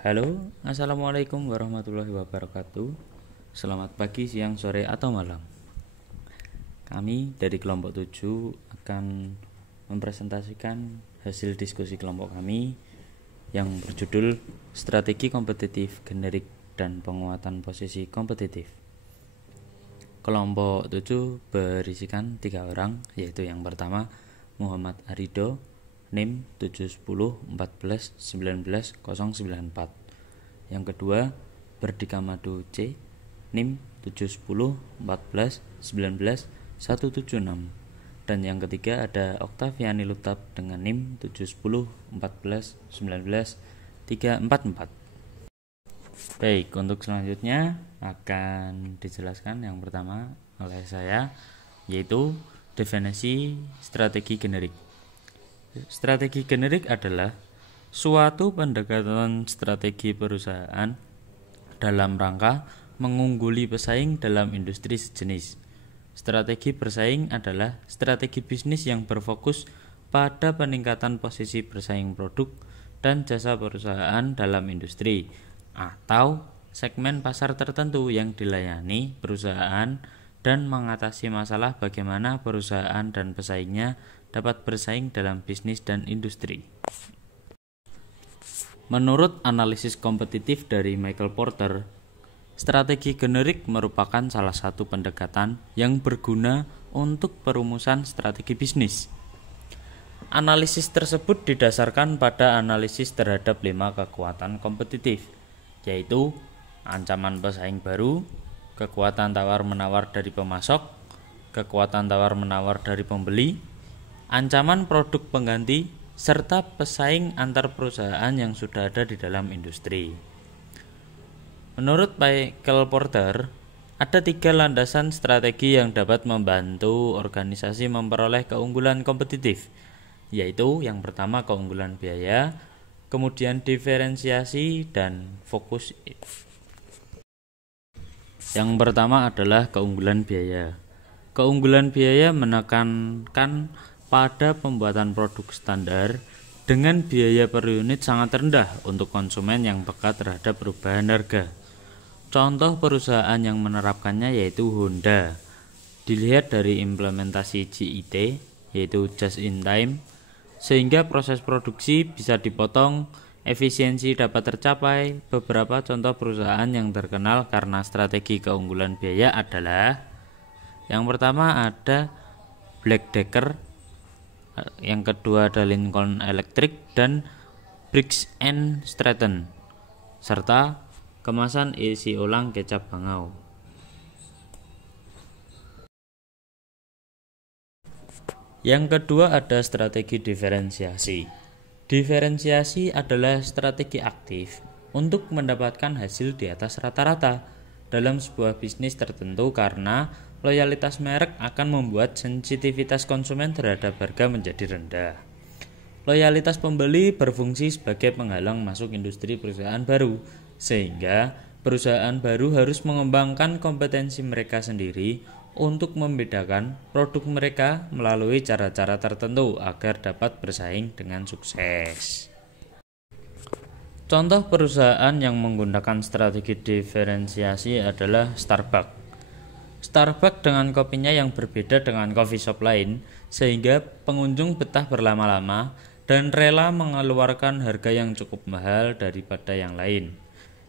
Halo, assalamualaikum warahmatullahi wabarakatuh. Selamat pagi, siang, sore, atau malam. Kami dari kelompok 7 akan mempresentasikan hasil diskusi kelompok kami yang berjudul Strategi Kompetitif Generik dan Penguatan Posisi Kompetitif. Kelompok 7 berisikan 3 orang, yaitu yang pertama Muhammad Arido, NIM 71014199094. Yang kedua Berdika Madu C, NIM 71014199176. Dan yang ketiga ada Oktaviani Lutab dengan NIM 71014199344. Baik, untuk selanjutnya akan dijelaskan yang pertama oleh saya, yaitu definisi strategi generik. Strategi generik adalah suatu pendekatan strategi perusahaan dalam rangka mengungguli pesaing dalam industri sejenis. Strategi bersaing adalah strategi bisnis yang berfokus pada peningkatan posisi bersaing produk dan jasa perusahaan dalam industri atau segmen pasar tertentu yang dilayani perusahaan dan mengatasi masalah bagaimana perusahaan dan pesaingnya dapat bersaing dalam bisnis dan industri. Menurut analisis kompetitif dari Michael Porter, strategi generik merupakan salah satu pendekatan yang berguna untuk perumusan strategi bisnis. Analisis tersebut didasarkan pada analisis terhadap 5 kekuatan kompetitif, yaitu ancaman pesaing baru, kekuatan tawar-menawar dari pemasok, kekuatan tawar-menawar dari pembeli, ancaman produk pengganti, serta pesaing antar perusahaan yang sudah ada di dalam industri. Menurut Michael Porter, ada 3 landasan strategi yang dapat membantu organisasi memperoleh keunggulan kompetitif, yaitu yang pertama keunggulan biaya, kemudian diferensiasi, dan fokus. Yang pertama adalah keunggulan biaya. Keunggulan biaya menekankan pada pembuatan produk standar dengan biaya per unit sangat rendah untuk konsumen yang peka terhadap perubahan harga. Contoh perusahaan yang menerapkannya yaitu Honda. Dilihat dari implementasi JIT, yaitu Just in Time, sehingga proses produksi bisa dipotong, efisiensi dapat tercapai. Beberapa contoh perusahaan yang terkenal karena strategi keunggulan biaya adalah yang pertama ada Black Decker, yang kedua ada Lincoln Electric dan Briggs & Stratton, serta kemasan isi ulang kecap bangau. Yang kedua ada strategi diferensiasi. Diferensiasi adalah strategi aktif untuk mendapatkan hasil di atas rata-rata dalam sebuah bisnis tertentu karena loyalitas merek akan membuat sensitivitas konsumen terhadap harga menjadi rendah. Loyalitas pembeli berfungsi sebagai penghalang masuk industri perusahaan baru, sehingga perusahaan baru harus mengembangkan kompetensi mereka sendiri untuk membedakan produk mereka melalui cara-cara tertentu agar dapat bersaing dengan sukses. Contoh perusahaan yang menggunakan strategi diferensiasi adalah Starbucks. Starbucks dengan kopinya yang berbeda dengan coffee shop lain, sehingga pengunjung betah berlama-lama dan rela mengeluarkan harga yang cukup mahal daripada yang lain.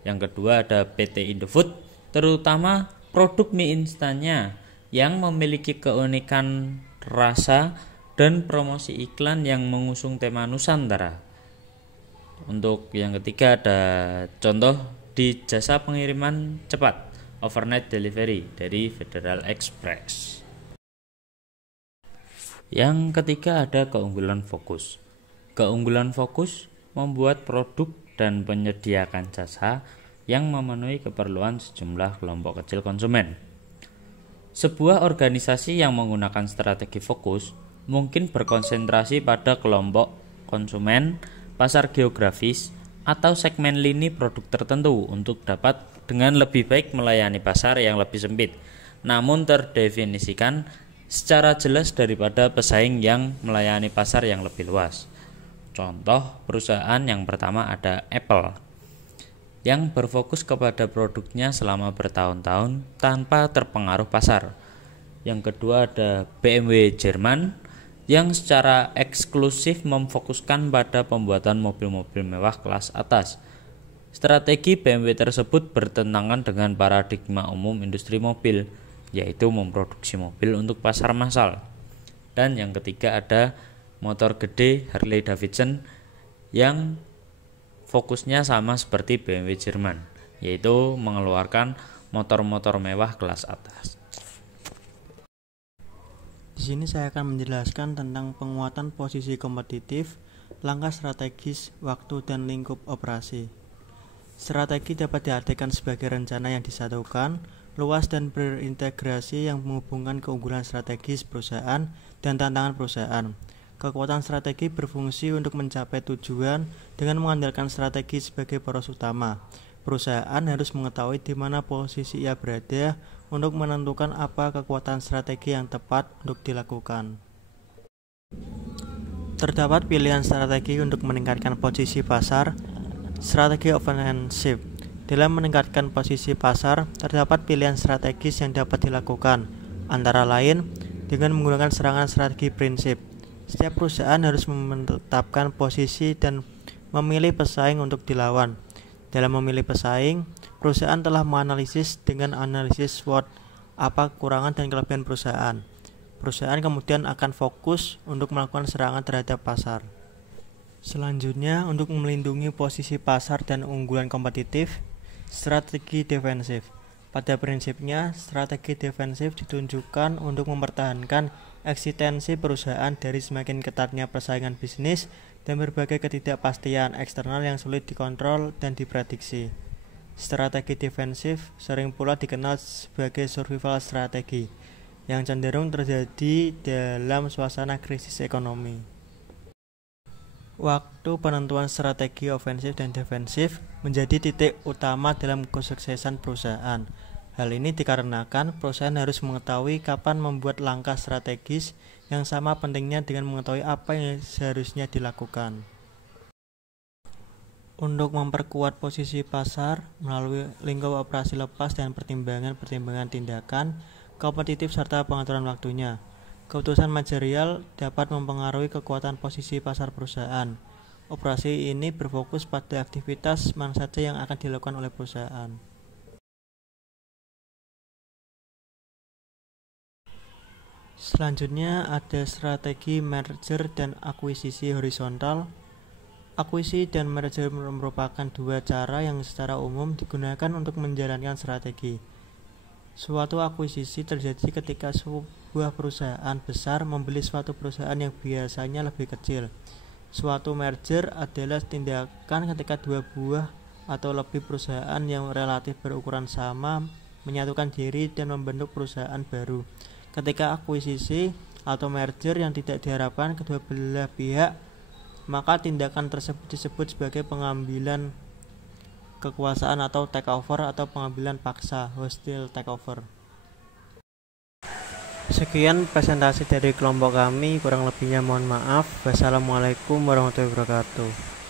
Yang kedua ada PT Indofood, terutama produk mie instannya yang memiliki keunikan rasa dan promosi iklan yang mengusung tema Nusantara. Untuk yang ketiga ada contoh di jasa pengiriman cepat overnight delivery dari Federal Express. Yang ketiga ada keunggulan fokus. Keunggulan fokus membuat produk dan menyediakan jasa yang memenuhi keperluan sejumlah kelompok kecil konsumen. Sebuah organisasi yang menggunakan strategi fokus mungkin berkonsentrasi pada kelompok konsumen, pasar geografis, atau segmen lini produk tertentu untuk dapat dengan lebih baik melayani pasar yang lebih sempit, namun terdefinisikan secara jelas daripada pesaing yang melayani pasar yang lebih luas. Contoh perusahaan yang pertama ada Apple. yang berfokus kepada produknya selama bertahun-tahun tanpa terpengaruh pasar. Yang kedua ada BMW Jerman yang secara eksklusif memfokuskan pada pembuatan mobil-mobil mewah kelas atas. Strategi BMW tersebut bertentangan dengan paradigma umum industri mobil, yaitu memproduksi mobil untuk pasar massal. Dan yang ketiga ada motor gede Harley Davidson yang fokusnya sama seperti BMW Jerman, yaitu mengeluarkan motor-motor mewah kelas atas. Di sini saya akan menjelaskan tentang penguatan posisi kompetitif, langkah strategis, waktu dan lingkup operasi. Strategi dapat diartikan sebagai rencana yang disatukan, luas dan berintegrasi yang menghubungkan keunggulan strategis perusahaan dan tantangan perusahaan. Kekuatan strategi berfungsi untuk mencapai tujuan dengan mengandalkan strategi sebagai poros utama. Perusahaan harus mengetahui di mana posisi ia berada untuk menentukan apa kekuatan strategi yang tepat untuk dilakukan. Terdapat pilihan strategi untuk meningkatkan posisi pasar. Strategi offensive. Dalam meningkatkan posisi pasar, terdapat pilihan strategis yang dapat dilakukan, antara lain dengan menggunakan serangan strategi prinsip. Setiap perusahaan harus menetapkan posisi dan memilih pesaing untuk dilawan. Dalam memilih pesaing, perusahaan telah menganalisis dengan analisis SWOT apa kekurangan dan kelebihan perusahaan. Perusahaan kemudian akan fokus untuk melakukan serangan terhadap pasar. Selanjutnya, untuk melindungi posisi pasar dan unggulan kompetitif, strategi defensif. Pada prinsipnya, strategi defensif ditunjukkan untuk mempertahankan eksistensi perusahaan dari semakin ketatnya persaingan bisnis dan berbagai ketidakpastian eksternal yang sulit dikontrol dan diprediksi. Strategi defensif sering pula dikenal sebagai survival strategi, yang cenderung terjadi dalam suasana krisis ekonomi. Waktu penentuan strategi ofensif dan defensif menjadi titik utama dalam kesuksesan perusahaan. Hal ini dikarenakan perusahaan harus mengetahui kapan membuat langkah strategis yang sama pentingnya dengan mengetahui apa yang seharusnya dilakukan. Untuk memperkuat posisi pasar melalui lingkup operasi lepas dan pertimbangan-pertimbangan tindakan kompetitif serta pengaturan waktunya. Keputusan manajerial dapat mempengaruhi kekuatan posisi pasar perusahaan. Operasi ini berfokus pada aktivitas mana saja yang akan dilakukan oleh perusahaan. Selanjutnya ada strategi merger dan akuisisi horizontal. Akuisisi dan merger merupakan dua cara yang secara umum digunakan untuk menjalankan strategi. Suatu akuisisi terjadi ketika sebuah perusahaan besar membeli suatu perusahaan yang biasanya lebih kecil. Suatu merger adalah tindakan ketika dua buah atau lebih perusahaan yang relatif berukuran sama menyatukan diri dan membentuk perusahaan baru. Ketika akuisisi atau merger yang tidak diharapkan kedua belah pihak, maka tindakan tersebut disebut sebagai pengambilan kekuasaan atau takeover atau pengambilan paksa, hostile takeover. Sekian presentasi dari kelompok kami, kurang lebihnya mohon maaf. Wassalamualaikum warahmatullahi wabarakatuh.